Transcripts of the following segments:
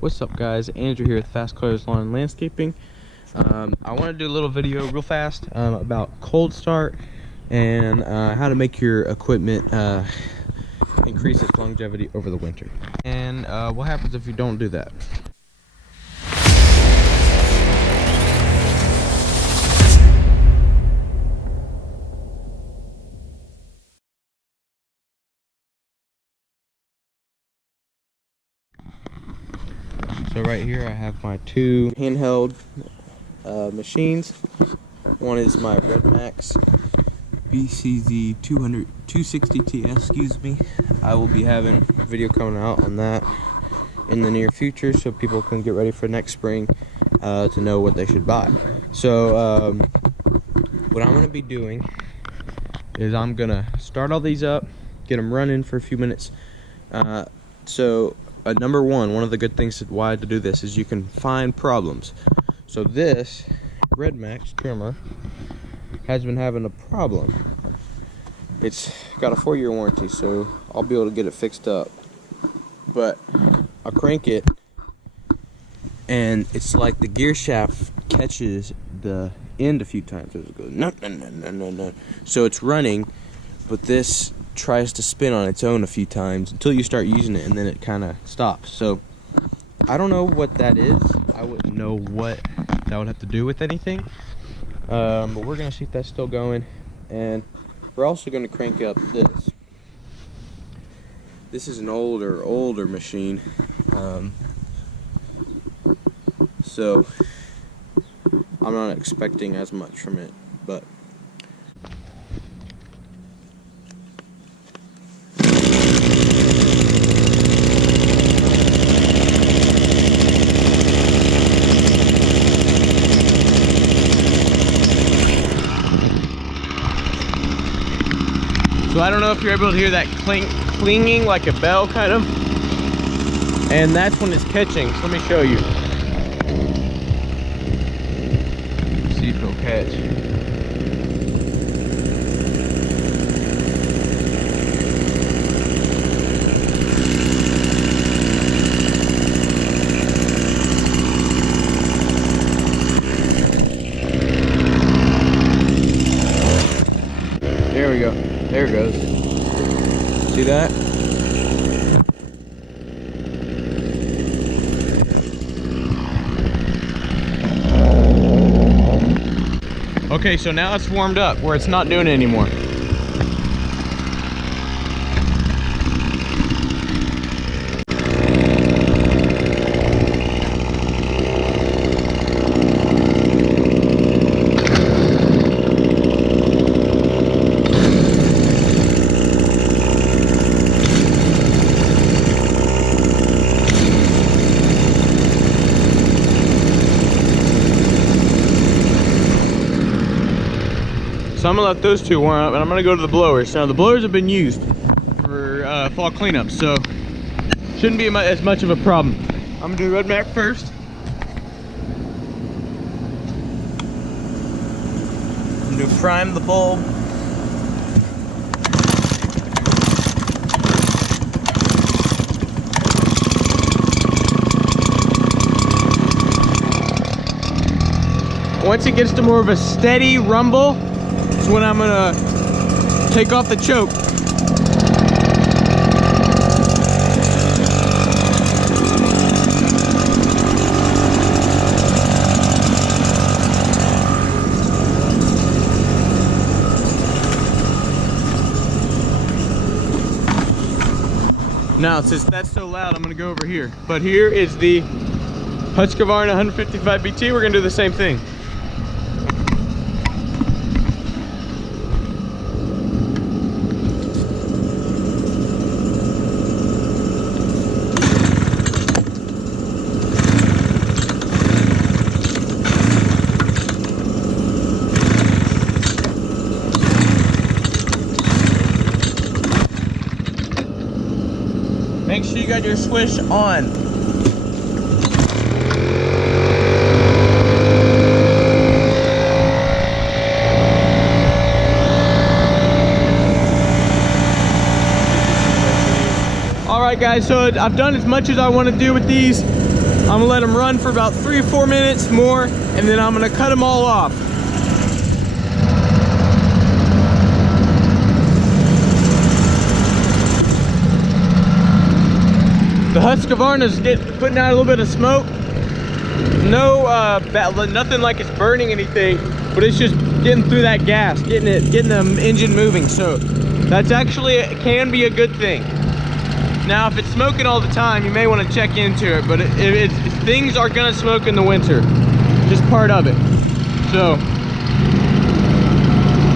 What's up, guys? Andrew here with Fast Cars Lawn and Landscaping. I want to do a little video real fast about cold start and how to make your equipment increase its longevity over the winter, and what happens if you don't do that. So right here I have my two handheld machines. One is my Redmax BCZ 260TS, excuse me. I will be having a video coming out on that in the near future so people can get ready for next spring to know what they should buy. So what I'm going to be doing is I'm going to start all these up, get them running for a few minutes. Number one of the good things why to do this is you can find problems. So this Redmax trimmer has been having a problem. It's got a 4-year warranty, so I'll be able to get it fixed up. But I'll crank it, and it's like the gear shaft catches the end a few times. It goes no. So it's running, but this tries to spin on its own a few times until you start using it, and then it kind of stops. So I don't know what that is. I wouldn't know what that would have to do with anything, but we're gonna see if that's still going. And we're also going to crank up this is an older machine, so I'm not expecting as much from it, but so I don't know if you're able to hear that clinging like a bell, kind of. And that's when it's catching. So let me show you. See if it'll catch. There we go. There it goes. See that? Okay, so now it's warmed up where it's not doing it anymore. So I'm gonna let those two warm up, and I'm gonna go to the blowers. Now the blowers have been used for fall cleanup, so shouldn't be as much of a problem. I'm gonna do Redmax first. I'm gonna prime the bulb. Once it gets to more of a steady rumble, is when I'm gonna take off the choke. Now, since that's so loud, I'm gonna go over here. But here is the Husqvarna 155 BT. We're gonna do the same thing. Make sure you got your swish on. Alright guys, so I've done as much as I want to do with these. I'm gonna let them run for about 3 or 4 minutes more, and then I'm gonna cut them all off. The Husqvarna's putting out a little bit of smoke. No, nothing like it's burning anything, but it's just getting through that gas, getting the engine moving. So that's actually can be a good thing. Now, if it's smoking all the time, you may want to check into it. But things are gonna smoke in the winter, just part of it. So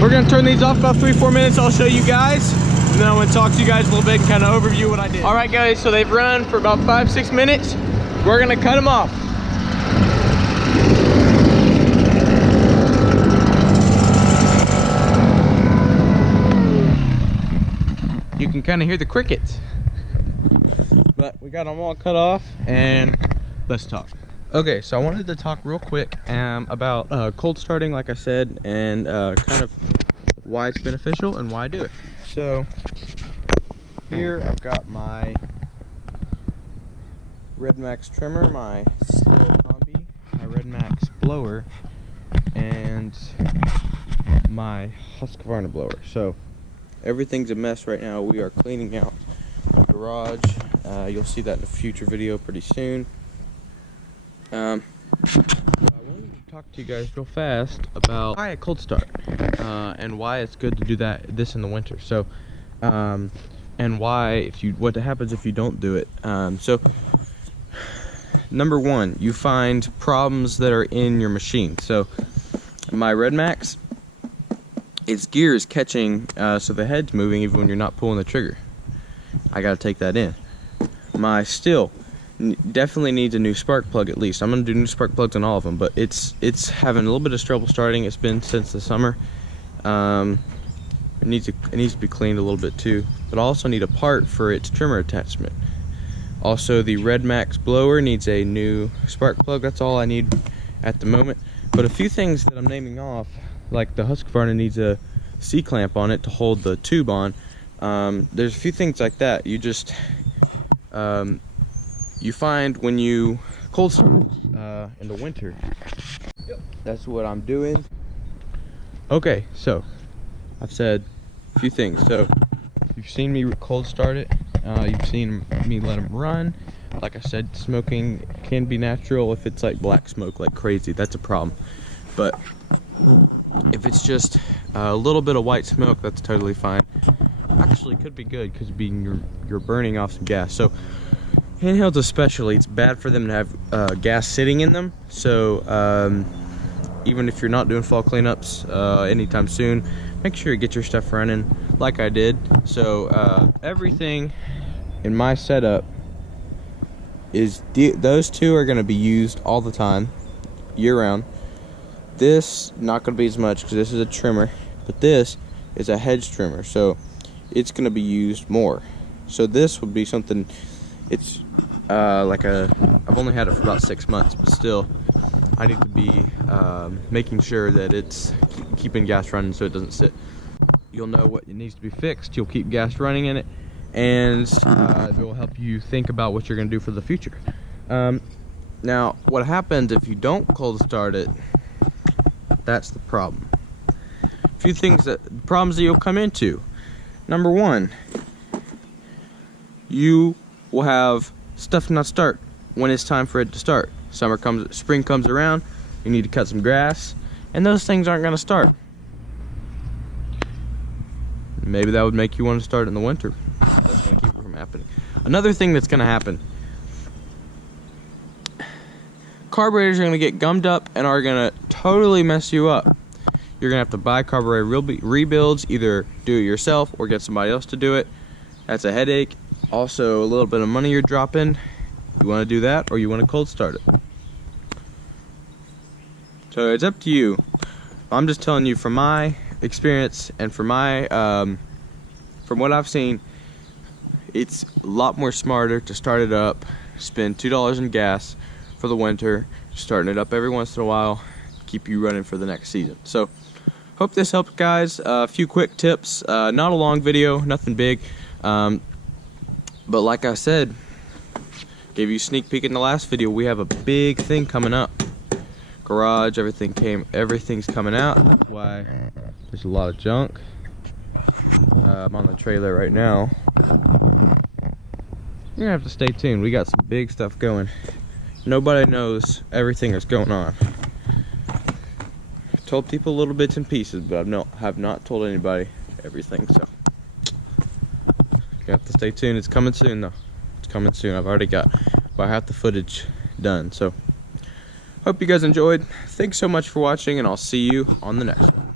we're gonna turn these off about 3 or 4 minutes. I'll show you guys. And then I want to talk to you guys a little bit and kind of overview what I did. All right, guys, so they've run for about 5 or 6 minutes. We're gonna cut them off. You can kind of hear the crickets. But we got them all cut off, and let's talk. Okay, so I wanted to talk real quick about cold starting, like I said, and kind of why it's beneficial and why I do it. So here I've got my Redmax trimmer, my Stihl Combi, my Redmax blower, and my Husqvarna blower. So everything's a mess right now. We are cleaning out the garage. You'll see that in a future video pretty soon. I wanted to talk to you guys real fast about why a cold start and why it's good to do this in the winter. So and why what happens if you don't do it. So number one, you find problems that are in your machine. So my Redmax, its gear is catching, so the head's moving even when you're not pulling the trigger. I gotta take that in. My Stihl definitely needs a new spark plug at least. I'm gonna do new spark plugs on all of them, but it's having a little bit of trouble starting. It's been since the summer. It needs to be cleaned a little bit too. But I also need a part for its trimmer attachment. Also, the Redmax blower needs a new spark plug. That's all I need at the moment. But a few things that I'm naming off, like the Husqvarna needs a C-clamp on it to hold the tube on. There's a few things like that. You just you find when you cold start in the winter. That's what I'm doing. Okay, so I've said a few things. So you've seen me cold start it. You've seen me let them run. Like I said, smoking can be natural. If it's like black smoke like crazy, that's a problem. But if it's just a little bit of white smoke, that's totally fine. Actually could be good because you're burning off some gas. So handhelds especially, it's bad for them to have gas sitting in them. So even if you're not doing fall cleanups anytime soon, make sure you get your stuff running like I did. So everything in my setup is those two are going to be used all the time, year round. This not going to be as much because this is a trimmer, but this is a hedge trimmer, so it's going to be used more. So this would be something, it's I've only had it for about 6 months, but still I need to be making sure that it's keeping gas running so it doesn't sit. You'll know what needs to be fixed, you'll keep gas running in it, and it will help you think about what you're going to do for the future. Now, what happens if you don't cold start it? That's the problem. A few problems that you'll come into. Number one, you will have stuff not start when it's time for it to start. Spring comes around, you need to cut some grass, and those things aren't going to start. Maybe that would make you want to start in the winter. That's going to keep it from happening. Another thing that's going to happen, carburetors are going to get gummed up and are going to totally mess you up. You're going to have to buy carburetor rebuilds, either do it yourself or get somebody else to do it. That's a headache. Also, a little bit of money you're dropping. You want to do that, or you want to cold start it. So it's up to you. I'm just telling you from my experience and from my from what I've seen, it's a lot more smarter to start it up, spend $2 in gas for the winter, starting it up every once in a while, keep you running for the next season. So hope this helped, guys. A few quick tips, not a long video, nothing big, but like I said, Gave you a sneak peek in the last video. We have a big thing coming up. Garage, everything's coming out. That's why there's a lot of junk. I'm on the trailer right now. You're gonna have to stay tuned. We got some big stuff going. Nobody knows everything that's going on. I've told people little bits and pieces, but I have not told anybody everything, so you have to stay tuned. It's coming soon though. It's coming soon. I've already got about half the footage done, so hope you guys enjoyed. Thanks so much for watching, and I'll see you on the next one.